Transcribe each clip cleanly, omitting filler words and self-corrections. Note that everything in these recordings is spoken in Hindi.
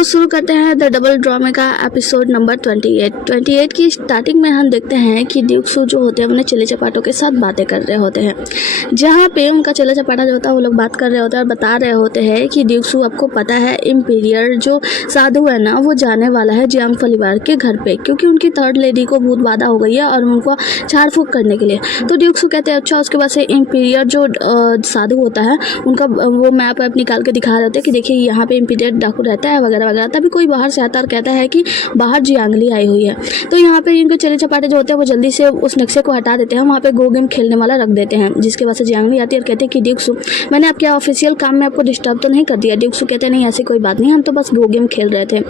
तो शुरू करते हैं द डबल ड्रामे का एपिसोड नंबर 28 की स्टार्टिंग में हम देखते हैं कि ड्यूक सू जो होते हैं अपने चेले चपाटों के साथ बातें कर रहे होते हैं, जहाँ पे उनका चेला चपाटा जो होता है वो लोग बात कर रहे होते हैं और बता रहे होते हैं कि ड्यूक सू आपको पता है इम्पीरियर जो साधु है ना वो जाने वाला है जियांग परिवार के घर पे, क्योंकि उनकी थर्ड लेडी को भूत बाधा हो गई है और उनको झाड़ फूक करने के लिए। तो ड्यूक सू कहते हैं अच्छा। उसके बाद से इम्पीरियर जो साधु होता है उनका वो मैप ऐप निकाल के दिखा रहे होते हैं कि देखिए यहाँ पे इम्पीरियर डाकू रहता है वगैरह वगैरह। तभी कोई बाहर से आता और कहता है कि बाहर जियांगली आई हुई है। तो यहाँ पे इनके चले चपाटे जो होते हैं वो जल्दी से उस नक्शे को हटा देते हैं, वहाँ पे गो गेम खेलने वाला रख देते हैं, जिसके वजह से जियांगली आती है और कहते हैं कि ड्यूक सू मैंने आपके ऑफिशियल काम में आपको डिस्टर्ब तो नहीं कर दिया। ड्यूक सू कहते हैं नहीं ऐसी कोई बात नहीं, हम तो बस गो गेम खेल रहे थे।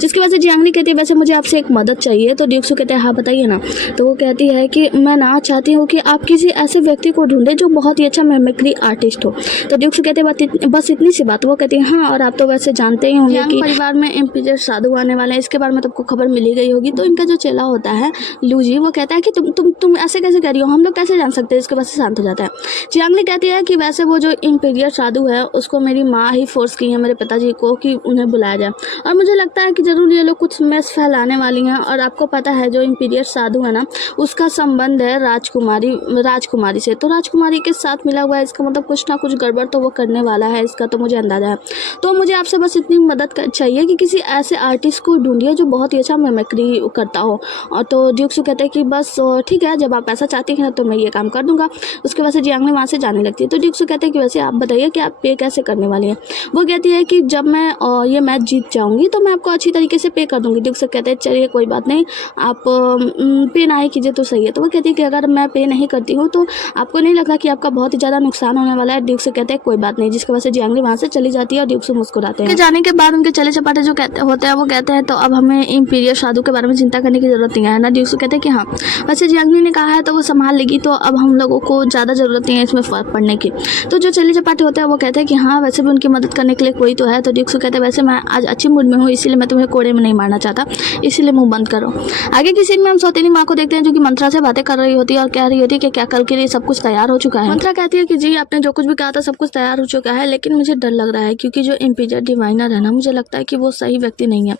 जिसकी वजह से जियांगली कहती है वैसे मुझे आपसे एक मदद चाहिए। तो ड्यूक सू कहते हैं हाँ बताइए ना। तो वो कहती है कि मैं ना चाहती हूँ कि आप किसी ऐसे व्यक्ति को ढूंढे जो बहुत ही अच्छा मिमिक्री आर्टिस्ट हो। तो ड्यूक सू कहते हैं बस इतनी सी बात। वो कहती है हाँ और आप तो वैसे जानते ही होंगे कि परिवार में इम्पीरियर साधु आने वाले हैं, इसके बारे में तो आपको खबर मिली गई होगी। तो इनका जो चेला होता है लूजी वो कहता है कि तुम ऐसे कैसे कह रही हो, हम लोग कैसे जान सकते हैं। इसके बाद से शांत हो जाता है। जियांगली कहती है कि वैसे वो जो इम्पीरियर साधु है उसको मेरी माँ ही फोर्स की है मेरे पिताजी को कि उन्हें बुलाया जाए, और मुझे लगता है कि जरूर ये लोग कुछ मैस फैलाने वाली हैं। और आपको पता है जो इम्पीरियर साधु है ना उसका संबंध है राजकुमारी से, तो राजकुमारी के साथ मिला हुआ है, इसका मतलब कुछ ना कुछ गड़बड़ तो वो करने वाला है, इसका तो मुझे अंदाजा है। तो मुझे आपसे बस इतनी मदद चाहिए कि किसी ऐसे आर्टिस्ट को ढूंढिए जो बहुत ही अच्छा मिमिक्री करता हो। और तो ड्यूक सू कहते हैं कि बस ठीक है, जब आप ऐसा चाहती हैं तो मैं ये काम कर दूंगा। उसके बाद से जियांगली वहाँ से जाने लगती है। तो ड्यूक सू कहते हैं कि वैसे आप बताइए कि आप पे कैसे करने वाली हैं। वो कहती है कि जब मैं ये मैच जीत जाऊंगी तो मैं आपको अच्छी तरीके से पे कर दूंगी। ड्यूक सू कहते हैं चलिए कोई बात नहीं, आप पे ना ही कीजिए तो सही है। तो वो कहती है कि अगर मैं पे नहीं करती हूँ तो आपको नहीं लगता कि आपका बहुत ही ज़्यादा नुकसान होने वाला है। ड्यूक सू कहते हैं कोई बात नहीं, जिसकी वजह से जियांगली वहाँ से चली जाती है और ड्यूक सू मुस्कुराते हैं। जाने के बाद उनके चले चपाटे जो होते हैं वो कहते हैं तो अब हमें इम्पीरियर साधु के बारे में चिंता करने की जरूरत नहीं है ना। ड्यूक सू कहते हैं कि हाँ वैसे जियांगली ने कहा है तो वो संभाल लेगी, तो अब हम लोगों को ज़्यादा ज़रूरत नहीं है इसमें फर्क पड़ने की। तो जो चले चपाटे होते हैं वो कहते हैं कि हाँ वैसे भी उनकी मदद करने के लिए कोई तो है। तो ड्यूक सू कहते हैं वैसे मैं आज अच्छी मूड में हूँ इसीलिए मैं तुम्हें कोड़े में नहीं मारना चाहता, इसीलिए मुंह बंद करो। आगे की सीन में हम सौतेली माँ को देखते हैं जो कि मंत्रा से बातें कर रही होती है और कह रही होती है कि क्या कल के लिए सब कुछ तैयार हो चुका है। मंत्रा कहती है कि जी आपने जो कुछ भी कहा था सब कुछ तैयार हो चुका है, लेकिन मुझे डर लग रहा है क्योंकि जो इम्पीरियर डिवाइनर है ना मुझे लगता है कि वो सही व्यक्ति नहीं है।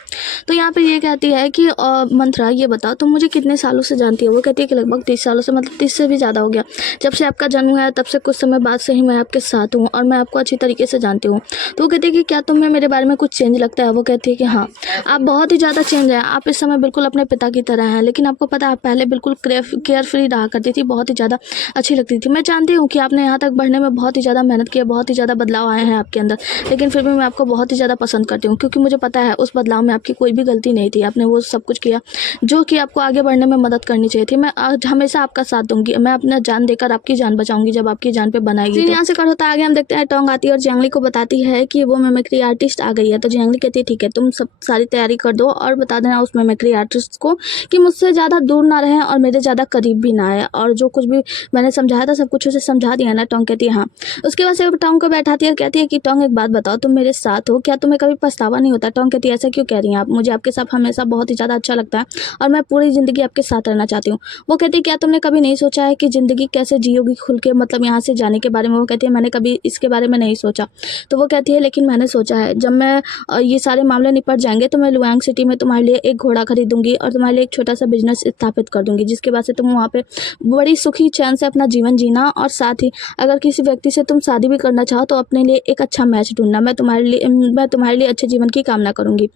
तो यहाँ पे ये कहती है कि मंत्रा ये बताओ तुम मुझे कितने सालों से जानती हो। वो कहती है कि लगभग 30 सालों से, मतलब 30 से भी ज़्यादा हो गया। जब से आपका जन्म हुआ है तब से कुछ समय बाद से ही मैं आपके साथ हूँ और मैं आपको अच्छी तरीके से जानती हूँ। तो वो कहती है कि क्या तुम्हें मेरे बारे में कुछ चेंज लगता है। वो कहती है कि हाँ आप बहुत ही ज़्यादा चेंज है, आप इस समय बिल्कुल अपने पिता की तरह हैं। लेकिन आपको पता है आप पहले बिल्कुल केयर फ्री रहा करती थी, बहुत ही ज़्यादा अच्छी लगती थी। मैं जानती हूँ कि आपने यहाँ तक बढ़ने में बहुत ही ज़्यादा मेहनत की है, बहुत ही ज़्यादा बदलाव आए हैं आपके अंदर, लेकिन फिर भी मैं आपको बहुत ही ज़्यादा पसंद करती हूँ क्योंकि मुझे पता है उस बदलाव में आपकी कोई भी गलती नहीं थी। आपने वो सब कुछ किया जो कि आपको आगे बढ़ने में मदद करनी चाहिए थी। मैं हमेशा आपका साथ दूंगी, मैं अपना जान देकर आपकी जान बचाऊंगी जब आपकी जान पे बनाएगी। यहाँ से कट होता आगे हम देखते हैं टोंग आती है और जियांगली को बताती है कि वो मिमिक्री आर्टिस्ट आ गई है। तो जियांगली कहती है ठीक है तुम सब सारी तैयारी कर दो और बता देना उस मिमिक्री आर्टिस्ट को कि मुझसे ज़्यादा दूर ना रहे और मेरे ज़्यादा करीब भी ना आए, और जो कुछ भी मैंने समझाया था सब कुछ उसे समझा दिया ना। टोंग कहती है हाँ। उसके बाद से टोंग को बैठाती है और कहती है कि टोंग एक बात बताओ तुम मेरे साथ हो, क्या तुम्हें कभी पछतावा नहीं होता। टोंग कहती है ऐसा क्यों कह रही हैं आप, मुझे आपके साथ हमेशा बहुत ही ज़्यादा अच्छा लगता है और मैं पूरी ज़िंदगी आपके साथ रहना चाहती हूँ। वो कहती है क्या तुमने कभी नहीं सोचा है कि ज़िंदगी कैसे जियोगी खुल के, मतलब यहाँ से जाने के बारे में। वो कहती है मैंने कभी इसके बारे में नहीं सोचा। तो वो कहती है लेकिन मैंने सोचा है, जब मैं ये सारे मामले निपट जाएंगे तो मैं लुआंग सिटी में तुम्हारे लिए एक घोड़ा खरीदूंगी और तुम्हारे लिए एक छोटा सा बिजनेस स्थापित कर दूंगी, जिसके बाद से तुम वहाँ पे बड़ी सुखी चैन से अपना जीवन जीना, और साथ ही अगर किसी व्यक्ति से तुम शादी भी करना चाहो तो अपने लिए एक अच्छा मैच ढूंढना। मैं तुम्हारे लिए अच्छे जीवन की कामना करूंगी।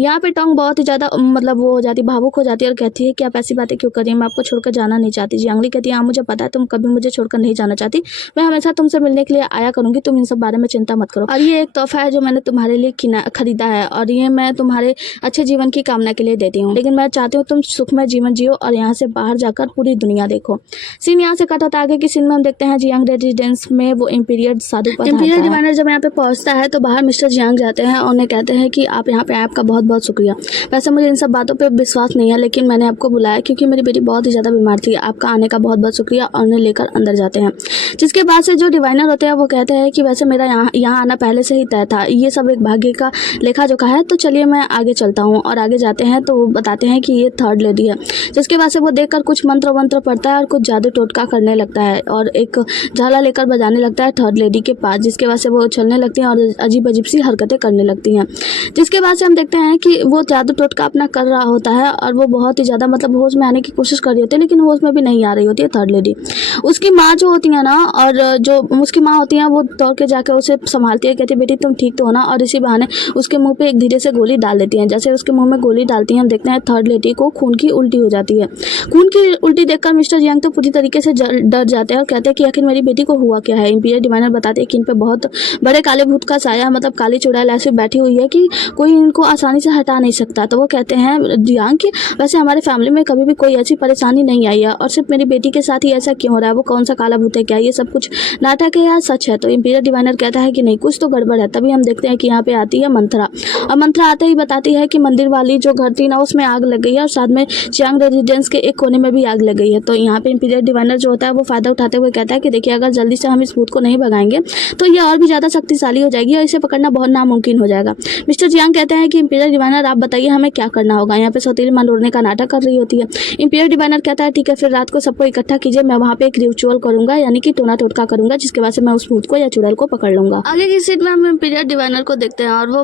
यहाँ पे टोंग बहुत ही ज़्यादा मतलब वो हो जाती, भावुक हो जाती है और कहती है कि आप ऐसी बातें क्यों कर रही हैं, मैं आपको छोड़कर जाना नहीं चाहती। जियांगली कहती है हाँ मुझे पता है तुम कभी मुझे छोड़कर नहीं जाना चाहती, मैं हमेशा तुमसे मिलने के लिए आया करूंगी, तुम इन सब बारे में चिंता मत करो। और ये एक तोहफा है जो मैंने तुम्हारे लिए खरीदा है और ये मैं तुम्हारे अच्छे जीवन की कामना के लिए देती हूँ, लेकिन मैं चाहती हूँ तुम सुखमय जीवन जियो और यहाँ से बाहर जाकर पूरी दुनिया देखो। सीन यहाँ से कट होता है आगे की सीन में हम देखते हैं जियांग रेजिडेंस में वो इम्पीरियर साधु इम्पीरियर डिवाइनर जब यहाँ पे पहुँचता है तो बाहर मिस्टर जियांग जाते हैं और उन्हें कहते हैं कि आप यहाँ पे आए आपका बहुत बहुत शुक्रिया। वैसे मुझे इन सब बातों पे विश्वास नहीं है लेकिन मैंने आपको बुलाया क्योंकि मेरी बेटी बहुत ही ज़्यादा बीमार थी। आपका आने का बहुत बहुत शुक्रिया, और उन्हें लेकर अंदर जाते हैं। जिसके बाद से जो डिवाइनर होते हैं वो कहते हैं कि वैसे मेरा यहाँ आना पहले से ही तय था, ये सब एक भाग्य का लेखा जोखा है, तो चलिए मैं आगे चलता हूँ। और आगे जाते हैं तो वो बताते हैं कि ये थर्ड लेडी है। जिसके बाद से वो देखकर कुछ मंत्र वंत्र पढ़ता है और कुछ जादू टोटका करने लगता है और एक झाला लेकर बजाने लगता है थर्ड लेडी के पास, जिसके बाद से वो उछलने लगती हैं और अजीब अजीब सी हरकतें करने लगती हैं। जिसके बाद से हम देखते हैं कि वो जादू टोटका अपना कर रहा होता है और वो बहुत ही ज़्यादा मतलब होश में आने की कोशिश कर रही होती है, लेकिन होश में भी नहीं आ रही होती है थर्ड लेडी। उसकी माँ जो होती है ना, और जो उसकी माँ होती है वो दौड़ के जाकर उसे संभालती है, कहती है बेटी तुम ठीक तो हो ना, और इसी बहाने उसके मुंह पे एक धीरे से गोली डाल देती हैं। जैसे उसके मुंह में गोली डालती हैं हम देखते हैं थर्ड लेडी को खून की उल्टी हो जाती है। खून की उल्टी देखकर मिस्टर जियांग तो पूरी तरीके से डर जाते हैं और कहते हैं कि आखिर मेरी बेटी को हुआ क्या है। इंपीरियल डिवाइनर बताते हैं कि इन पे बहुत बड़े काले भूत का साया, मतलब काली चुड़ैल ऐसी बैठी हुई है कि कोई इनको आसानी से हटा नहीं सकता। तो वो कहते हैं जियांग कि वैसे हमारे फैमिली में कभी भी कोई ऐसी परेशानी नहीं आई है, और सिर्फ मेरी बेटी के साथ ही ऐसा क्यों हो रहा है, वो कौन सा काला भूत है, क्या ये सब कुछ नाटक है या सच है। तो इंपीरियल डिवाइनर कहता है कि नहीं, कुछ तो गड़बड़ है। तभी हम देखते हैं कि यहाँ पे आती है मंथरा, और मंथरा आते ही बताती है कि मंदिर वाली जो घर थी ना उसमें आग लग गई है, और साथ में चियांग रेजिडेंस के एक कोने में भी आग लग गई है। तो यहाँ पे इंपीरियल डिवाइनर जो होता है वो फायदा उठाते हुए कहता है कि देखिए अगर जल्दी से हम इस भूत को नहीं भगाएंगे तो ये और भी ज़्यादा शक्तिशाली हो जाएगी और इसे पकड़ना बहुत नामुमकिन हो जाएगा। मिस्टर जियांग कहते हैं कि इंपीरियल डिवाइनर आप बताइए हमें क्या करना होगा। यहाँ पे सौतेली मां उड़ने का नाटक कर रही होती है। इंपीरियल डिवाइनर कहता है ठीक है, फिर रात को सबको इकट्ठा कीजिए, मैं वहाँ पे एक रिचुअल करूंगा, यानी कि टोना टोटका करूंगा, जिसके बाद से मैं उस भूत को या चुड़ैल को पकड़ लूंगा। आगे की सीट में हम इंपीरियल डिवाइनर को देखते हैं और वो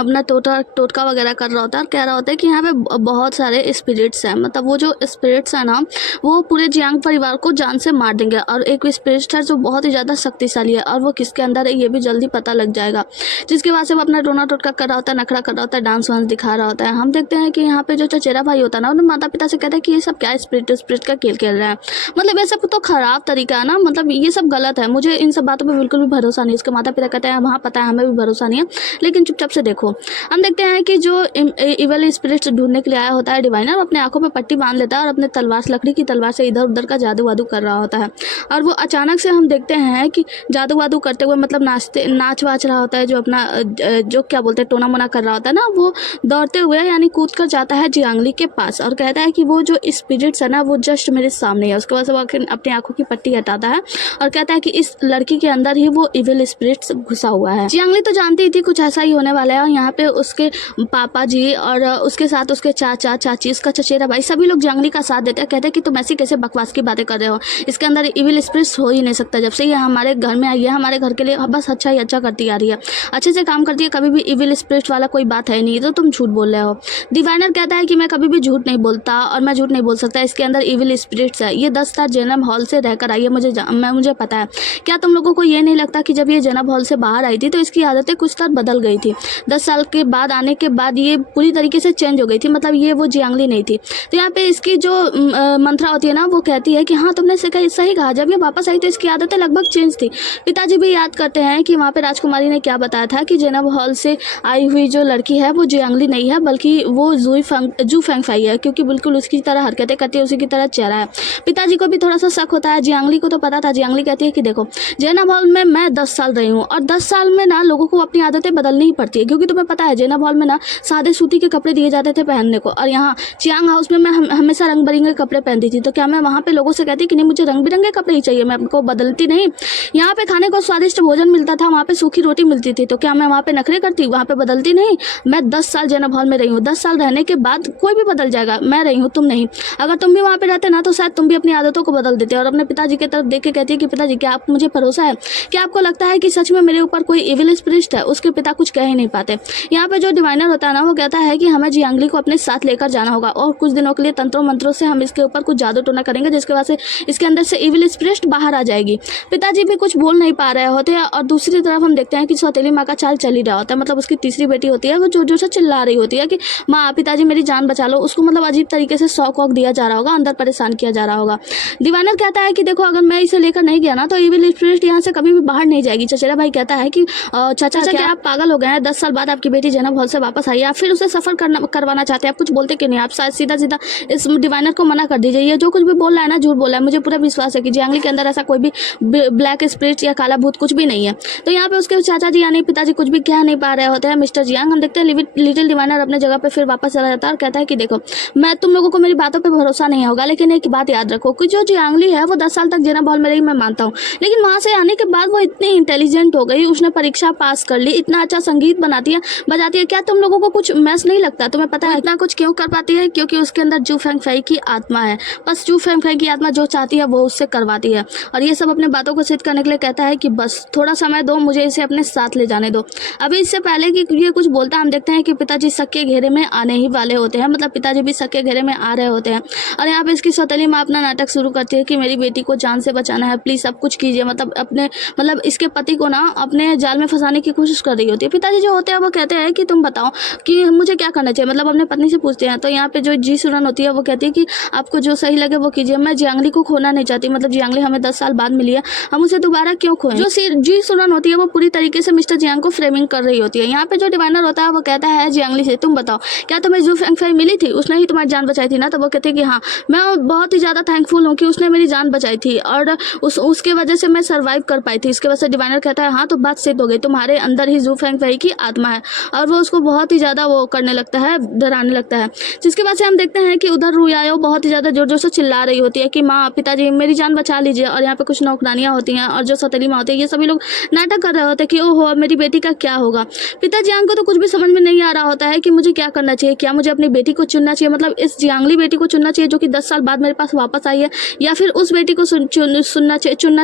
अपना टोटका वगैरह कर रहा होता है और कह रहा होता है कि यहाँ पे बहुत सारे स्पिरिट्स हैं, मतलब वो जो स्पिरिट्स है ना वो पूरे जियांग परिवार को जान से मार देंगे, और एक स्पिरिट है जो बहुत ही ज़्यादा शक्तिशाली है और वो किसके अंदर है ये भी जल्दी पता लग जाएगा। जिसके बाद से वो अपना टोना टोटका कर रहा होता है, नखरा कर रहा होता है, डांस वांस दिखा रहा होता है। हम देखते हैं कि यहाँ पे जो चचेरा भाई होता है ना, उन्हें माता पिता से कहता है कि ये सब क्या स्पिरिट का खेल खेल रहा है, मतलब ये सब तो खराब तरीका है ना, मतलब ये सब गलत है, मुझे इन सब बातों पर बिल्कुल भी भरोसा नहीं। इसके माता पिता कहते हैं वहाँ पता है हमें भी भरोसा नहीं है, लेकिन चुपचाप से देखो। हम देखते हैं कि जो इवल स्पिरिट्स ढूंढने के लिए आया होता है डिवाइनर अपने आंखों पे पट्टी बांध लेता है और अपने तलवार लकड़ी की तलवार से इधर उधर का जादू वादू कर रहा होता है, और वो अचानक से हम देखते हैं कि जादू वादू करते हुए मतलब नाच वाच रहा होता है, जो अपना जो क्या बोलते हैं टोना मोना कर रहा होता है ना, वो दौड़ते हुए यानी कूद कर जाता है जियांगली के पास और कहता है कि वो जो स्पिरिट्स है ना वो जस्ट मेरे सामने है। उसके बाद वो अपनी आंखों की पट्टी हटाता है और कहता है कि इस लड़की के अंदर ही वो इविल स्पिरिट्स घुसा हुआ है। जियांगली तो जानती थी कुछ ऐसा ही होने वाला है, और यहाँ पे उसके पापा जी और उसके साथ उसके चाचा चाची, उसका चचेरा भाई, सभी लोग जियांगली का साथ देते हैं। कहते हैं कि तुम ऐसी कैसे बकवास की बातें कर रहे हो, इसके अंदर इविल स्पिरिट्स हो ही नहीं सकता, जब से ये हमारे घर में आई है हमारे घर के लिए बस अच्छा ही अच्छा करती आ रही है, अच्छे से काम करती है, कभी भी इविल स्पिरिट वाला कोई बात है नहीं, तो तुम झूठ बोल रहे हो। डिवाइनर कहता है कि मैं कभी भी झूठ नहीं बोलता और मैं झूठ नहीं बोल सकता, इसके अंदर इविल स्पिरिट्स है, ये 10 साल जेनब हॉल से रहकर आई है, मुझे पता है। क्या तुम लोगों को ये नहीं लगता कि जब ये जेनब हॉल से बाहर आई थी तो इसकी आदतें कुछ तरह बदल गई थी, 10 साल के बाद आने के बाद ये पूरी तरीके से चेंज हो गई थी, मतलब ये वो जियांगली नहीं थी। तो यहाँ पे इसकी जो मंत्रा होती है ना वो कहती है कि हाँ तुमने सही कहा, जब ये वापस आई तो इसकी आदतें लगभग चेंज थी। पिताजी भी याद करते हैं कि वहाँ पे राजकुमारी ने क्या बताया था कि जेनब हॉल से आई हुई जो लड़की है वो जियांगली नहीं है, बल्कि वो जू फेंगफाई है, क्योंकि बिल्कुल उसकी तरह हरकतें करती है, उसी की तरह चेहरा है। पिताजी को भी थोड़ा सा शक होता है, जियांगली को तो पता था। जियांगली कहती है कि देखो जेनब हॉल में मैं 10 साल रही हूँ और 10 साल में ना लोगों को अपनी आदतें बदलनी ही पड़ती है, क्योंकि तुम्हें पता है जेनब हॉल में ना सादे सूती के कपड़े दिए जाते थे पहनने को, और यहाँ चियांग हाउस में मैं हमेशा रंग बिरंगे कपड़े पहनती थी, तो क्या मैं वहाँ पे लोगों से कहती कि नहीं मुझे रंग बिरंगे कपड़े ही चाहिए, मैं आपको बदलती नहीं। यहाँ पे खाने को स्वादिष्ट भोजन मिलता था, वहाँ पे सूखी रोटी मिलती थी, तो क्या मैं वहाँ पे नखरे करती, वहाँ पे बदलती नहीं। मैं 10 साल जेनब हॉल में रही हूँ, 10 साल रहने के बाद कोई भी बदल जाएगा, मैं रही हूँ तुम नहीं। अगर तुम भी वहाँ पे रहते ना तो शायद तुम भी अपनी आदतों को बदल देते। और अपने पिताजी की तरफ देख के कहती है कि पिताजी क्या आप मुझे भरोसा है, क्या आपको लगता है कि सच में मेरे ऊपर कोई इविल स्पिरिट है। उसके पिता कुछ कह ही नहीं पाते। यहाँ पे जो डिवाइनर होता है ना वो कहता है कि हमें जियांगली को अपने साथ लेकर जाना होगा और कुछ दिनों के लिए तंत्रों मंत्रों से हम इसके ऊपर कुछ जादू टोना करेंगे, जिसके वजह से इसके अंदर से इविल स्पिरिट बाहर आ जाएगी। पिताजी भी कुछ बोल नहीं पा रहे होते हैं, और दूसरी तरफ हम देखते हैं कि सौतेली माँ का चाल चल ही रहा होता है, मतलब उसकी तीसरी बेटी होती है वो जोर जोर से चिल्ला रही होती है कि माँ पिताजी मेरी जान बचा लो। उसको मतलब अजीब तरीके से शौक वॉक दिया जा रहा होगा, अंदर परेशान किया जा रहा होगा। डिवाइनर कहता है कि देखो अगर मैं इसे लेकर नहीं गया ना तो इविल स्पिरिट यहाँ से कभी भी बाहर नहीं जाएगी। चचेरा भाई कहता है कि चाचा क्या आप पागल हो गए हैं, 10 साल बाद आपकी बेटी जेनब हॉल से वापस आई है, आप फिर उसे सफर करवाना चाहते हैं, आप कुछ बोलते क्यों नहीं, आप सीधा सीधा इस डिवाइनर को मना कर दीजिए, ये जो कुछ भी बोल रहा है ना झूठ बोल रहा है। मुझे पूरा विश्वास है कि जियांगली के अंदर ऐसा कोई भी ब्लैक स्पिरिट या काला भूत कुछ भी नहीं है। तो यहाँ पे उसके चाचा जी यानी पिताजी कुछ भी कह नहीं पा रहे होते हैं मिस्टर जियांग। हम देखते हैं लिटिल डिवाइनर अपने जगह पे फिर वापस चला जाता है और कहता है कि देखो मैं तुम लोगों को मेरी बातों पे भरोसा नहीं होगा, लेकिन एक बात याद रखो कि जो जियांगली है वो 10 साल तक जेनब हॉल में रही, मैं मानता हूँ, लेकिन वहाँ से आने के बाद वो इतनी इंटेलिजेंट हो गई, उसने परीक्षा पास कर ली, इतना अच्छा संगीत बनाती है बजाती है। क्या तुम लोगों को कुछ मैस नहीं लगता? तुम्हें पता है इतना कुछ क्यों कर पाती है? क्योंकि उसके अंदर जू फेंगफाई की आत्मा है। बस जू फेंगफाई की आत्मा जो चाहती है वो उससे करवाती है। और ये सब अपने बातों को सिद्ध करने के लिए कहता है कि बस थोड़ा समय दो, मुझे इसे अपने साथ ले जाने दो। अभी इससे पहले कि ये कुछ बोलता है, हम देखते हैं कि पिताजी शक के घेरे में आने ही वाले होते हैं, मतलब पिताजी भी शक के घेरे में आ रहे होते हैं। और यहाँ पे इसकी सौतेली माँ अपना नाटक शुरू करती है कि मेरी बेटी को जान से बचाना है, प्लीज़ सब कुछ कीजिए, मतलब इसके पति को ना अपने जाल में फंसाने की कोशिश कर रही होती है। पिताजी जो होते हैं वो कहते हैं कि तुम बताओ कि मुझे क्या करना चाहिए, मतलब अपने पत्नी से पूछते हैं। तो यहाँ पे जो जी सुरन होती है वो कहती है कि आपको जो सही लगे वो कीजिए, मैं जियांगली को खोना नहीं चाहती, मतलब जियांगली हमें 10 साल बाद मिली है, हम उसे दोबारा क्यों खोएं। जो जी सुरन होती है वो पूरी तरीके से मिस्टर जियांग को फ्रेमिंग कर रही होती है। यहाँ पे जो डिवाइनर होता है वो कहता है जियांगली से, तुम बताओ क्या तुम्हें जू फेंगफई मिली थी, उसने ही तुम्हारी जान बचाई थी ना। तो वो कहती है कि हाँ, मैं बहुत ही ज़्यादा थैंकफुल हूँ कि उसने मेरी जान बचाई थी और उसके वजह से मैं सर्वाइव कर पाई थी। इसके वजह से डिवाइनर कहता है हाँ तो बात सिद्ध हो गई, तुम्हारे अंदर ही जू फेंगफई की आत्मा है। और वो उसको बहुत ही ज़्यादा वो करने लगता है, डराने लगता है। जिसके बाद से हम देखते हैं कि उधर रुयायो बहुत ही ज़्यादा जोर जोर से चिल्ला रही होती है कि माँ पिताजी मेरी जान बचा लीजिए। और यहाँ पे कुछ नौकरानियाँ होती हैं और जो सौतेली माँ होती है, ये सभी लोग नाटक कर रहे होते हैं कि ओहो मेरी बेटी का क्या होगा। पिता जियांग को तो कुछ भी समझ में नहीं आ रहा होता है कि मुझे क्या करना चाहिए, क्या मुझे अपनी बेटी को चुनना चाहिए, मतलब इस जियांगली बेटी को चुनना चाहिए जो कि 10 साल बाद मेरे पास वापस आई है, या फिर उस बेटी को चुनना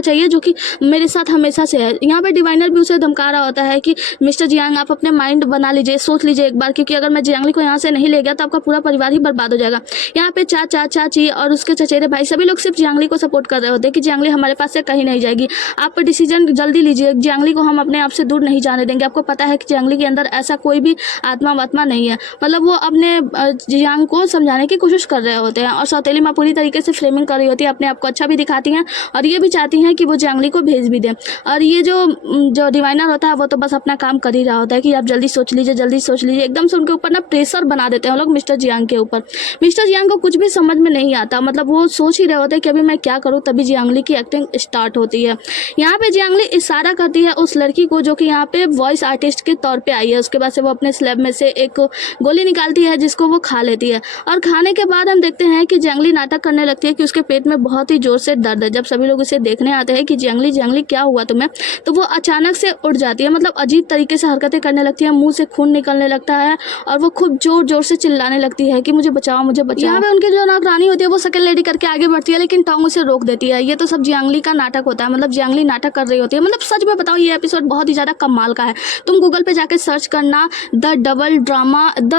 चाहिए जो कि मेरे साथ हमेशा से है। यहाँ पे डिवाइनर भी उसे धमका रहा होता है कि मिस्टर जियांग आप अपने माइंड बना लीजिए, सोच लीजिए एक बार, क्योंकि अगर मैं जियांगली को यहाँ से नहीं ले गया तो आपका पूरा परिवार ही बर्बाद हो जाएगा। यहाँ पे चाचा चाची और उसके चचेरे भाई सभी लोग सिर्फ जियांगली को सपोर्ट कर रहे होते हैं कि जियांगली हमारे पास से कहीं नहीं जाएगी, आप डिसीजन जल्दी लीजिए, जियांगली को हम अपने आप से दूर नहीं जाने देंगे। आपको पता है कि जियांगली के अंदर ऐसा कोई भी आत्मा वात्मा नहीं है, मतलब वो अपने जियांग को समझाने की कोशिश कर रहे होते हैं। और सौतेली माँ पूरी तरीके से फ्रेमिंग कर रही होती है, अपने आप को अच्छा भी दिखाती हैं और ये भी चाहती हैं कि वो जियांगली को भेज भी दें। और ये जो डिवाइनर होता है वो तो बस अपना काम कर ही रहा होता है कि आप जल्दी सोच लीजिए, जल्दी सोच लीजिए, एकदम से उनके ऊपर ना प्रेशर बना देते हैं लोग मिस्टर जियांग के ऊपर। मिस्टर जियांग को कुछ भी समझ में नहीं आता, मतलब वो सोच ही रहे होते हैं कि अभी मैं क्या करूँ। तभी जियांगली की एक्टिंग स्टार्ट होती है। यहाँ पे जियांगली इशारा करती है उस लड़की को जो कि यहाँ पे वॉइस आर्टिस्ट के तौर पे आई है। उसके बाद से वो अपने स्लैब में से एक गोली निकालती है जिसको वो खा लेती है। और खाने के बाद हम देखते हैं कि जियांगली नाटक करने लगती है कि उसके पेट में बहुत ही जोर से दर्द है। जब सभी लोग उसे देखने आते हैं कि जियांगली क्या हुआ तुम्हें, तो वो अचानक से उठ जाती है, मतलब अजीब तरीके से हरकतें करने लगती है, मुंह से खून निकलने लगता है और वो खूब जोर जोर से चिल्लाने लगती है कि मुझे बचाओ मुझे बचाओ। यहाँ पे उनकी जो नौकरानी होती है वो सेकंड लेडी करके आगे बढ़ती है, लेकिन टोंग उसे रोक देती है। ये तो सब जियांगली का नाटक होता है, मतलब जियांगली नाटक कर रही होती है। मतलब सच में बताओ ये एपिसोड बहुत ही ज़्यादा कमाल का है। तुम गूगल पे जाके सर्च करना the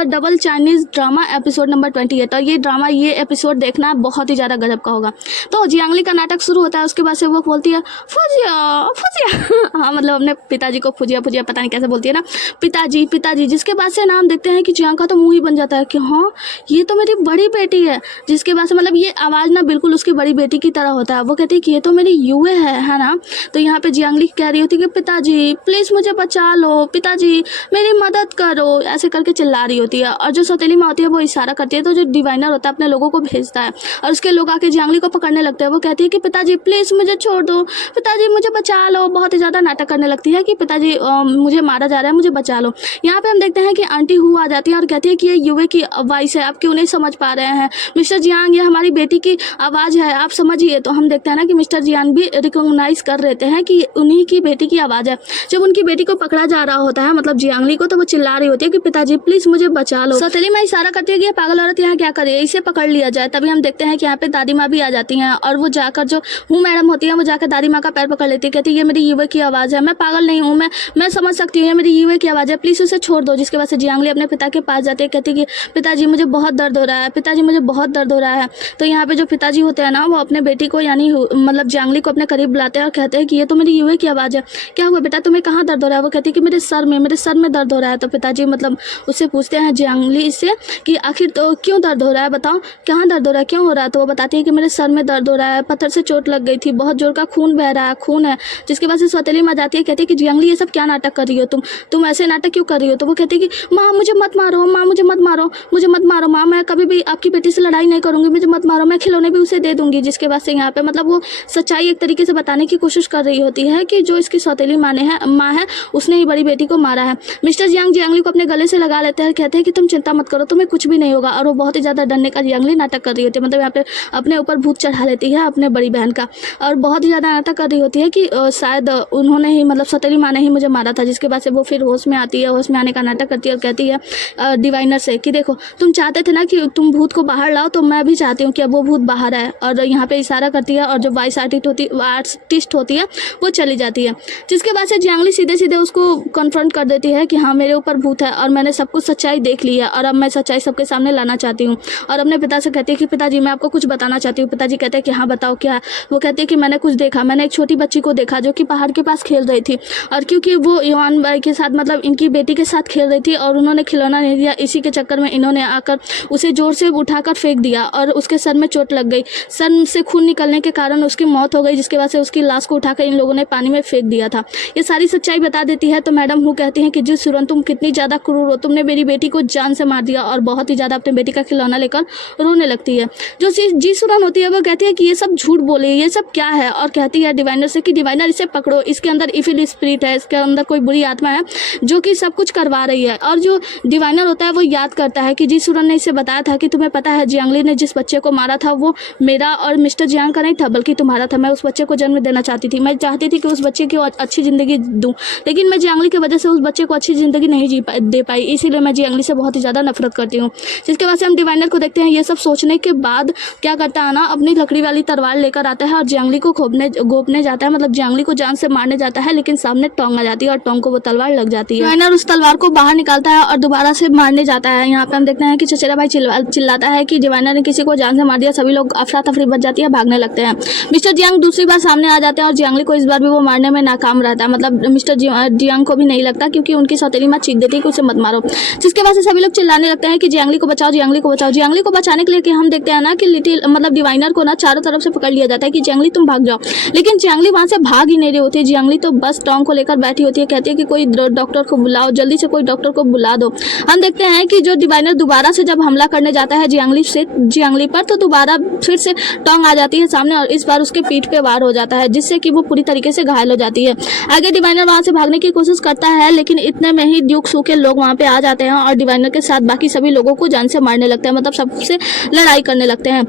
double Chinese drama episode number 28, और ये एपिसोड देखना बहुत ही ज़्यादा गजब का होगा। तो जियांगली का नाटक शुरू होता है, उसके बाद से वो बोलती है फुजिया फुजिया हाँ, मतलब अपने पिताजी को फुजिया फुजिया पता नहीं कैसे बोलती है ना, पिताजी पिताजी। जिसके बाद से नाम देखते हैं कि जियांग का तो मुंह ही बन जाता है कि हाँ ये तो मेरी बड़ी बेटी है। जिसके बाद से मतलब ये आवाज़ ना बिल्कुल उसकी बड़ी बेटी की तरह होता है। वो कहती है कि ये तो मेरी यूए है ना। तो यहाँ पे जियांगली कह रही होती है कि पिताजी प्लीज़ मुझे बचा लो, पिताजी मेरी मदद करो, ऐसे करके चिल्ला रही होती है। और जो सौतेली माँ होती है वो इशारा करती है, तो जो डिवाइनर होता है अपने लोगों को भेजता है और उसके लोग आके जियांगली को पकड़ने लगते हैं। वो कहती है कि पिताजी प्लीज़ मुझे छोड़ दो, पिताजी मुझे बचा लो। बहुत ही ज़्यादा नाटक करने लगती है कि पिताजी मुझे मारा जा रहा है, मुझे बचा लो। यहाँ पे हम देखते हैं कि आंटी हु आ जाती है और कहती है कि ये यूए की वॉइस है, आप क्यों नहीं समझ पा रहे हैं मिस्टर जियांग, ये हमारी बेटी की आवाज़ है, आप समझिए। तो हम देखते हैं ना कि मिस्टर जियांग भी रिकॉग्नाइज कर लेते हैं कि उन्हीं की बेटी की आवाज़ है। जब उनकी बेटी को पकड़ा जा रहा होता है, मतलब जियांगली को, तो वो चिल्ला रही होती है कि पिताजी प्लीज़ मुझे बचा लो। सौतेली माँ इशारा करती है कि ये पागल औरत यहाँ क्या करे, इसे पकड़ लिया जाए। तभी हम देखते हैं कि यहाँ पे दादी माँ भी आ जाती हैं और वो जाकर जो हूँ मैडम होती है वो जाकर दादी माँ का पैर पकड़ लेती है, कहती है ये मेरी यूए की आवाज़ है, मैं पागल नहीं हूँ, मैं समझ सकती हूँ, ये मेरी यूए की आवाज़ है, प्लीज़ उसे छोड़ दो। जिसके बाद से जियांगली अपने पिता के पास जाती है, कहती है कि पिताजी मुझे बहुत दर्द हो रहा है, पिताजी मुझे बहुत दर्द हो रहा है। तो यहाँ पे जो पिताजी होते हैं ना वो अपने बेटी को यानी मतलब जियांगली को अपने करीब बुलाते हैं और कहते हैं कि ये तो मेरी यूए की आवाज़ है, क्या हुआ बेटा तुम्हें कहाँ दर्द हो रहा है। वो कहती है कि मेरे सर में दर्द हो रहा है। तो पिताजी मतलब उससे पूछते हैं जियांगली से कि आखिर तो क्यों दर्द हो रहा है, बताओ कहाँ दर्द हो रहा है, क्यों हो रहा है। तो वो बताती है कि मेरे सर में दर्द हो रहा है, पत्थर से चोट लग गई थी, बहुत जोर का खून बह रहा है, खून है। जिसके बाद से सौतेली माँ जाती है, कहती है कि जियांगली ये सब क्या नाटक कर रही हो तुम ऐसे नाटक क्यों कर रही हो। तो वो कहती है कि माँ मुझे मत मारो, माँ मुझे मत मारो, मुझे मत मारो माँ, मैं कभी भी आपकी बेटी से लड़ाई नहीं करूँगी, मुझे मत मारो, मैं खिलौने भी उसे दे दूँगी। जिसके बाद से यहाँ पे मतलब वो सच्चाई एक तरीके से बताने की कोशिश कर रही होती है कि जो इसकी सौतेली माँ है उसने ही बड़ी बेटी को मारा है। मिस्टर जियांग जियांगली को अपने गले से लगा लेते हैं, कहते हैं कि तुम चिंता मत करो, तुम्हें कुछ भी नहीं होगा। और वो बहुत ही ज़्यादा डरने का जियांगली नाटक कर रही होती है, मतलब यहाँ पे अपने ऊपर भूत चढ़ा लेती है अपने बड़ी बहन का, और बहुत ही ज़्यादा नाटक कर रही होती है कि शायद उन्होंने ही मतलब सौतेली माँ ने ही मुझे मारा था। जिसके बाद से वो फिर होश में आती है, होश में आने का नाटक करती है और कहती है डिवाइनर से कि देखो तुम चाहते थे ना कि तुम भूत को बाहर लाओ, तो मैं भी चाहती हूँ कि अब वो भूत बाहर आए। और यहाँ पे इशारा करती है और जो वॉइस आर्टिस्ट होती है वो चली जाती है। जिसके बाद से जियांगली सीधे सीधे उसको कन्फ्रंट कर देती है कि हाँ मेरे ऊपर भूत है और मैंने सब कुछ सच्चाई देख ली है और अब मैं सच्चाई सबके सामने लाना चाहती हूँ। और अपने पिता से कहती है कि पिताजी मैं आपको कुछ बताना चाहती हूँ। पिताजी कहते हैं कि हाँ बताओ क्या है। वो कहती है कि मैंने कुछ देखा, मैंने एक छोटी बच्ची को देखा जो कि पहाड़ के पास खेल रही थी और क्योंकि वो ईवान भाई के साथ मतलब इनकी बेटी के साथ खेल रही थी और उन्होंने खिलौना नहीं दिया, इसी के चक्कर में इन्होंने आकर उसे जोर से उठाकर फेंक दिया और उसके सर में चोट लग गई। सर से खून निकलने के कारण उसकी मौत हो गई, जिसके वजह से उसकी लाश को उठाकर इन लोगों ने पानी में फेंक दिया था। ये सारी सच्चाई बता देती है। तो मैडम हु कहती हैं कि जी सुरन तुम कितनी ज़्यादा क्रूर हो, तुमने मेरी बेटी को जान से मार दिया और बहुत ही ज़्यादा अपने बेटी का खिलौना लेकर रोने लगती है। जो जी सुरन होती है वो कहती है कि ये सब झूठ बोले, ये सब क्या है, और कहती है डिवाइनर से कि डिवाइनर इसे पकड़ो, इसके अंदर इविल स्पिरिट है, इसके अंदर कोई बुरी आत्मा है जो कि सब कुछ करवा रही है। और जो डिवाइनर होता है वो याद करता है कि जी सुरन ने इसे बताया था कि तुम्हें पता है जियांगली ने जिस बच्चे को मारा था वो मेरा और मिस्टर जियांग का नहीं था बल्कि तुम्हारा था। मैं उस बच्चे को जन्म देना चाहती थी, मैं चाहती थी कि उस बच्चे की अच्छी ज़िंदगी दूँ, लेकिन मैं जियांगली की वजह से उस बच्चे को अच्छी ज़िंदगी नहीं दे पाई, इसीलिए मैं जियांगली से बहुत ही ज़्यादा नफरत करती हूँ। जिसके वजह से हम डिवाइनर को देखते हैं ये सब सोचने के बाद क्या करता है ना, अपनी लकड़ी वाली तलवार लेकर आता है और जियांगली को गोपने जाता है, मतलब जियांगली को जान से मारने जाता है, लेकिन सामने टोंग आ जाती है और टोंग को वो तलवार लग जाती है। डिवाइनर उस तलवार को बाहर निकालता है और दोबारा से मारने जाता है। यहाँ पे हम देखते हैं कि चचेरा भाई चिल्लाता है कि डिवाइनर ने किसी को जान से मार दिया। सभी लोग अफरा तफरी बच जाती है, भागने लगते हैं। मिस्टर जियांग दूसरी बार सामने आ जाते हैं और जियांगली को इस बार भी वो मारने में नाकाम रहता है, मतलब मिस्टर जियांग को भी नहीं लगता क्योंकि उनकी सौतेली माँ चीख देती है कि उसे मत मारो। जिसके बाद से सभी लोग चिल्लाने लगते हैं कि जियांगली को बचाओ, जियांगली को बचाओ। जियांगली को बचाने के लिए कि हम देखते हैं ना कि लिटिल मतलब डिवाइनर को ना चारों तरफ से पकड़ लिया जाता है कि जियांगली तुम भाग जाओ, लेकिन जियांगली वहां से भाग ही नहीं रही होती है। जियांगली तो बस टोंग को लेकर बैठी होती है, कहती है कि कोई डॉक्टर को बुलाओ, जल्दी से कोई डॉक्टर को बुला दो। हम देखते हैं कि जो डिवाइनर दोबारा से जब हमला करने जाता है जियांगली पर, तो दोबारा फिर से टोंग आ जाती है सामने और इस बार उसके पीठ पे वार हो जाता है, जिससे कि वो पूरी तरीके से घायल हो जाती है। आगे डिवाइनर वहां से भागने की कोशिश करता है, लेकिन इतने में ही ड्यूक सू के लोग वहां पे आ जाते हैं और डिवाइनर के साथ बाकी सभी लोगों को जान से मारने लगते हैं, मतलब सबसे लड़ाई करने लगते हैं।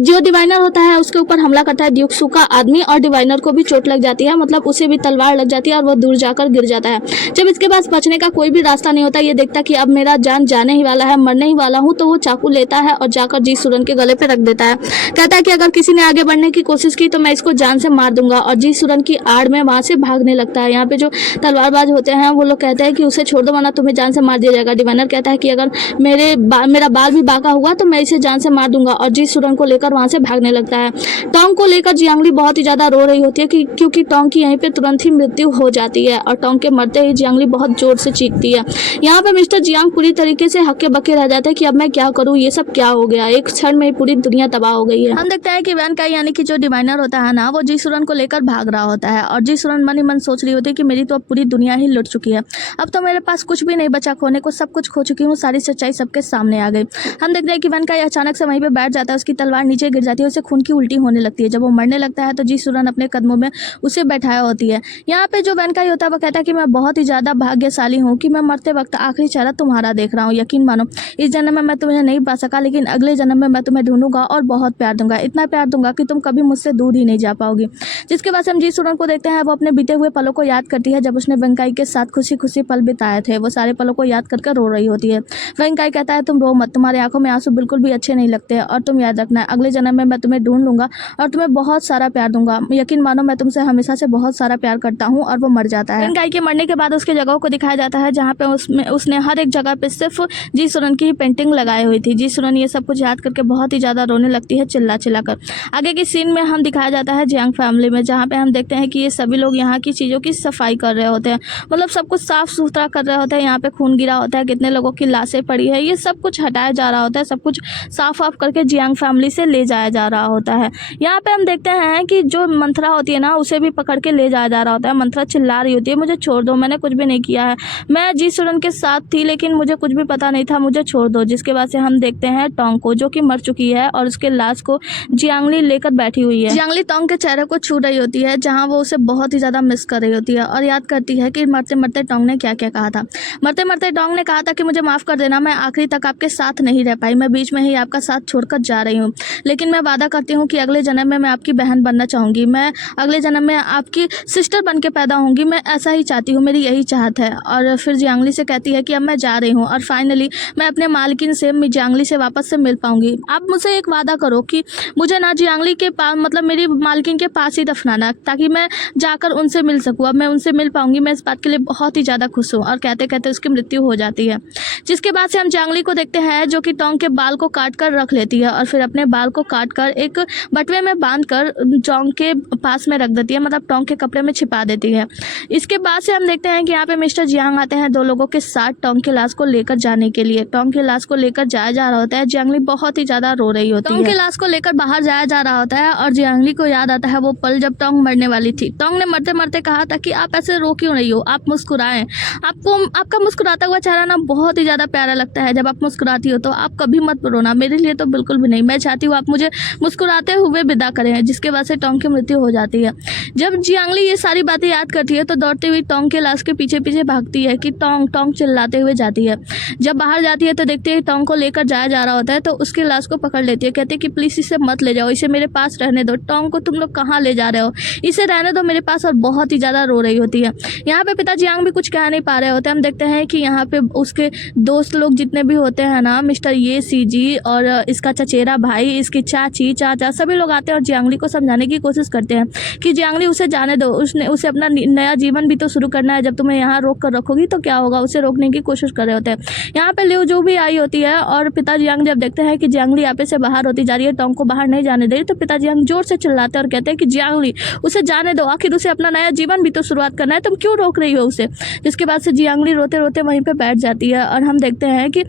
जो डिवाइनर होता है उसके ऊपर हमला करता है ड्यूक सू का आदमी और डिवाइनर को भी चोट लग जाती है, मतलब उसे भी तलवार लग जाती है और वो दूर जाकर गिर जाता है। जब इसके पास बचने का कोई भी रास्ता नहीं होता, ये देखता कि अब मेरा जान जाने ही वाला है, मरने ही वाला हूँ, तो वो चाकू लेता है और जाकर जी सुरन के गले पे रख देता है। कहता है कि अगर किसी ने आगे बढ़ने की कोशिश की तो मैं इसको जान से मार दूंगा, और जी सुरन की आड़ में वहां से भागने लगता है। यहाँ पे जो तलवारबाज होते हैं वो लोग कहते हैं कि उसे छोड़ दो वरना तुम्हें जान से मार दिया जाएगा। डिवाइनर कहता है कि अगर मेरा बाल भी बांका हुआ तो मैं इसे जान से मार दूंगा, और जी सुरन को लेकर वहां से भागने लगता है। टोंग को लेकर जियांगली बहुत ही ज्यादा रो रही होती है क्योंकि टोंग की यहीं पे तुरंत ही मृत्यु हो जाती है और टोंग के मरते ही जियांगली बहुत जोर से चीखती है। यहाँ पे मिस्टर जियांग पूरी तरीके से हक्के बक्के रह जाते हैं कि अब मैं क्या करूँ, ये सब क्या हो गया, एक क्षण में पूरी दुनिया तबाह हो गई है। हम देखते हैं कि वैन का यानी कि जो डिवाइनर होता है ना वो जी सुरन को लेकर भाग रहा होता है और जी सुरन मन ही मन सोच रही होती है कि मेरी तो अब पूरी दुनिया ही लुट चुकी है, अब तो मेरे पास कुछ भी नहीं बचा खोने को, सब कुछ खो चुकी हूँ, सारी सच्चाई सबके सामने आ गई। हम देखते हैं कि वैन का अचानक से वहीं पे बैठ जाता है, उसकी तलवार नीचे गिर जाती है, उसे खून की उल्टी होने लगती है। जब वो मरने लगता है तो जी सुरन अपने कदमों में उसे बैठाया होती है। यहाँ पे जो वैन का होता है वो कहता है कि मैं बहुत ही ज्यादा भाग्यशाली हूँ कि मैं मरते वक्त आखिरी चेहरा तुम्हारा देख रहा हूँ। यकीन मानो इस जन्म में मैं तुम्हें नहीं पा सका, लेकिन अगले जन्म में मैं तुम्हें ढूंढूंगा और बहुत प्यार दूंगा, इतना प्यार दूंगा कि तुम कभी मुझसे दूर ही नहीं जा पाओगी। जिसके बाद हम जी सुरन को देखते हैं वो अपने बीते हुए पलों को याद करती है, जब उसने वेंकाई के साथ खुशी खुशी पल बिताए थे। वो सारे पलों को याद करके रो रही होती है। वेंकाई कहता है तुम रो मत, तुम्हारी आंखों में आंसू बिल्कुल भी अच्छे नहीं लगते, और तुम याद रखना अगले जन्म में मैं तुम्हें ढूंढ लूंगा और तुम्हें बहुत सारा प्यार दूंगा। यकीन मानो मैं तुमसे हमेशा से बहुत सारा प्यार करता हूँ। और वो मर जाता है। वेंकाई के मरने के बाद उसके जगहों को दिखाया जाता है जहाँ पे उसने हर एक जगह पे सिर्फ जी सुरन की पेंटिंग लगाई हुई थी। जी सुरन ये सब कुछ याद करके बहुत ही ज्यादा रोने लगती है चिल्ला चिल्ला कर। आगे की सीन में हम दिखाया जाता है जियांग फैमिली में, जहाँ पे हम देखते हैं कि ये सभी लोग यहाँ की चीज़ों की सफाई कर रहे होते हैं, मतलब सब कुछ साफ सुथरा कर रहे होते हैं। यहाँ पे खून गिरा होता है, कितने लोगों की लाशें पड़ी है, ये सब कुछ हटाया जा रहा होता है, सब कुछ साफ वाफ करके जियांग फैमिली से ले जाया जा रहा होता है। यहाँ पे हम देखते हैं कि जो मंथरा होती है ना उसे भी पकड़ के ले जाया जा रहा होता है। मंथरा चिल्ला रही होती है मुझे छोड़ दो, मैंने कुछ भी नहीं किया है, मैं जी सुरन के साथ थी लेकिन मुझे कुछ भी पता नहीं था, मुझे छोड़ दो। जिसके बाद से हम देखते हैं टोंग को जो कि मर चुकी है और उसके लाश को जियांगली लेकर बैठी हुई है। जियांगली टोंग के चेहरे को छू रही होती है जहाँ वो उसे बहुत ही ज्यादा मिस कर रही होती है और याद करती है कि मरते मरते टोंग ने क्या क्या कहा था। मरते मरते टोंग ने कहा था कि मुझे माफ कर देना, मैं आखिरी तक आपके साथ नहीं रह पाई, मैं बीच में ही आपका साथ छोड़कर जा रही हूँ, लेकिन मैं वादा करती हूँ कि अगले जन्म में मैं आपकी बहन बनना चाहूंगी, मैं अगले जन्म में आपकी सिस्टर बन के पैदा होंगी, मैं ऐसा ही चाहती हूँ, मेरी यही चाहत है। और फिर जियांगली से कहती है कि अब मैं जा रही हूँ और फाइनली मैं अपने मालकिन से जियांगली से वापस से मिल पाऊंगी। आप मुझे एक वादा करो कि मुझे ना जियांगली के पास मतलब मेरी मालकिन के पास ही दफनाना, ताकि मैं जाकर उनसे मिल सकूँ। अब मैं उनसे मिल पाऊंगी, मैं इस बात के लिए बहुत ही ही ज़्यादा खुश हूँ, और कहते कहते उसकी मृत्यु हो जाती है। जिसके बाद से हम जियांगली को देखते हैं जो कि टोंग के बाल को काट कर रख लेती है और फिर अपने बाल को काट कर एक बटुए में बांध कर टोंग के पास में रख देती है, मतलब टोंग के कपड़े में छिपा देती है। इसके बाद से हम देखते हैं कि यहाँ पे मिस्टर जियांग आते हैं 2 लोगों के साथ टोंग की लाश को लेकर जाने के लिए। टोंग की लाश को लेकर जाया जा रहा होता है, जियांगली बहुत ही ज़्यादा रो रही होती है। टोंग की लाश को लेकर बाहर जाया जा रहा होता है और जियांगली को याद आता है वो पल जब टोंग मरने वाली थी। टोंग ने मरते मरते कहा था कि आप ऐसे रो क्यों नहीं हो, आप मुस्कुराएं, आपको आपका मुस्कुराता हुआ चेहरा ना बहुत ही ज़्यादा प्यारा लगता है, जब आप मुस्कुराती हो तो आप कभी मत रोना, मेरे लिए तो बिल्कुल भी नहीं, मैं चाहती हूँ आप मुझे मुस्कुराते हुए विदा करें। जिसके बाद से टोंग की मृत्यु हो जाती है। जब जियांगली ये सारी बातें याद करती है तो दौड़ती हुई टोंग के लाश के पीछे पीछे भागती है कि टोंग टोंग चिल्लाते हुए जाती है। जब बाहर जाती है तो देखती है टोंग को लेकर जाया जा रहा होता है, तो उसकी लाश को पकड़ लेती है, कहती है कि प्लीज़ इसे मत ले जाओ, इसे मेरे पास रहने दो, टोंग को तुम लोग कहाँ ले जा रहे हो, इसे रहने दो मेरे पास, और बहुत ही ज़्यादा रो रही होती है। यहाँ पे पिता जियांग भी कुछ कह नहीं पा रहे होते। हम देखते हैं कि यहाँ पे उसके दोस्त लोग जितने भी होते हैं ना, मिस्टर ये सी जी और इसका चचेरा भाई, इसकी चाची चाचा, सभी लोग आते हैं और जियांगली को समझाने की कोशिश करते हैं कि जियांगली उसे जाने दो, उसे अपना नया जीवन भी तो शुरू करना है, जब तुम्हें यहाँ रोक कर रखोगी तो क्या होगा, उसे रोकने की कोशिश कर रहे होते हैं। यहाँ पे लियो जो भी आई होती है और पिता जियांग जब देखते हैं कि जियांगली यहाँ पे से बाहर होती जा रही है, टोंग को बाहर नहीं जाने दे रही, तो पिता जियांग जोर से चिल्लाते हैं और कहते हैं कि जियांगली उसे जाने दो, आखिर उसे अपना नया जीवन भी तो शुरुआत करना है, तुम क्यों रोक रही हो उसे। जिसके बाद से जियांगली रोते रोते वहीं पे बैठ जाती है और हम देखते हैं कि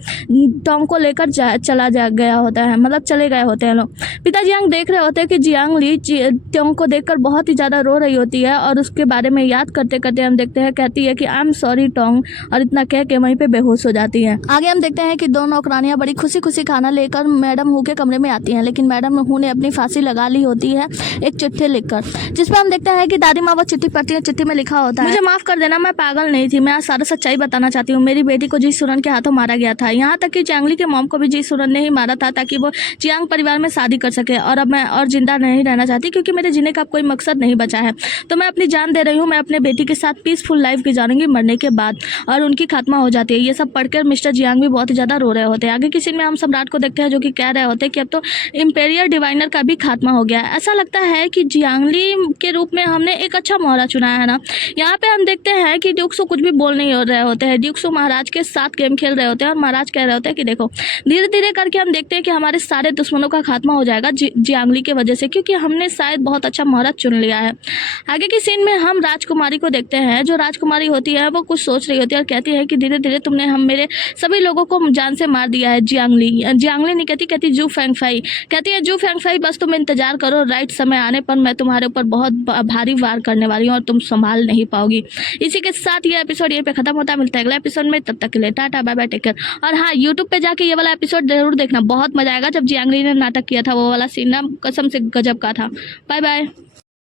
टोंग को लेकर गया होता है, मतलब चले गए होते हैं लोग। पिता जियांग देख रहे होते हैं कि जियांगली टोंग को देखकर बहुत ही ज़्यादा रो रही होती है और उसके बारे में याद करते करते हम देखते हैं कहती है कि आई एम सॉरी टोंग, और इतना कह के वहीं पे बेहोश हो जाती है। आगे हम देखते हैं कि 2 नौकरानियां बड़ी खुशी खुशी खाना लेकर मैडम हु के कमरे में आती हैं, लेकिन मैडम हु ने अपनी फांसी लगा ली होती है एक चिट्ठी लिखकर, जिसपे हम देखते हैं कि दादी माँ वो चिट्ठी पढ़ती है। चिट्ठी में लिखा होता है, मुझे माफ कर देना, मैं पागल नहीं थी, मैं आज सारा सच्चाई बताना चाहती हूँ, मेरी बेटी को जी सुरन के हाथों मारा गया था, यहाँ तक कि जियांगली के मॉम को भी जी सुरन ने ही मारा था ताकि वो जियांग परिवार में शादी कर सके, और अब मैं और जिंदा नहीं रहना चाहती क्योंकि मेरे जीने का कोई मकसद नहीं बचा है, तो मैं अपनी जान दे रही हूँ, मैं अपने बेटी के साथ पीसफुल लाइफ गुजारूंगी मरने के बाद, और उनकी खात्मा हो जाती है। ये सब पढ़कर मिस्टर जियांग भी बहुत ही ज़्यादा रो रहे होते हैं। आगे की सीन में हम सम्राट को देखते हैं जो कि कह रहे होते हैं कि अब तो इंपीरियल डिवाइनर का भी खात्मा हो गया है। ऐसा लगता है कि जियांगली के रूप में हमने एक अच्छा मोहरा चुना है ना। यहाँ पे हम देखते हैं कि ड्यूक्सो कुछ भी बोल नहीं हो रहे होते हैं, ड्यूक्सो महाराज के साथ गेम खेल रहे होते हैं और महाराज कह रहे होते हैं कि देखो धीरे धीरे करके हम देखते हैं कि हमारे सारे दुश्मनों का खात्मा हो जाएगा जियांगली की वजह से, क्योंकि हमने शायद बहुत अच्छा मोहरा चुन लिया है। आगे की सीन में हम राजकुमारी को देखते हैं। जो राजकुमारी होती है वो कुछ सोच रही होती है और कहती है कि धीरे धीरे तुमने हम मेरे सभी लोगों को जान से मार दिया है जियांगली नहीं कहती जू फेंगफाई कहती है, जू फेंगफाई बस तुम इंतजार करो, राइट समय आने पर मैं तुम्हारे ऊपर बहुत भारी वार करने वाली हूँ और तुम संभाल नहीं पाओगी। इसी के साथ ये एपिसोड यहीं पे खत्म होता है। मिलता है अगले एपिसोड में, तब तक के लिए tata bye bye, take care. और हाँ, यूट्यूब पे जाके ये वाला एपिसोड जरूर देखना, बहुत मजा आएगा। जब जियांगली ने नाटक किया था वो वाला सीन ना कसम से गजब का था। Bye bye.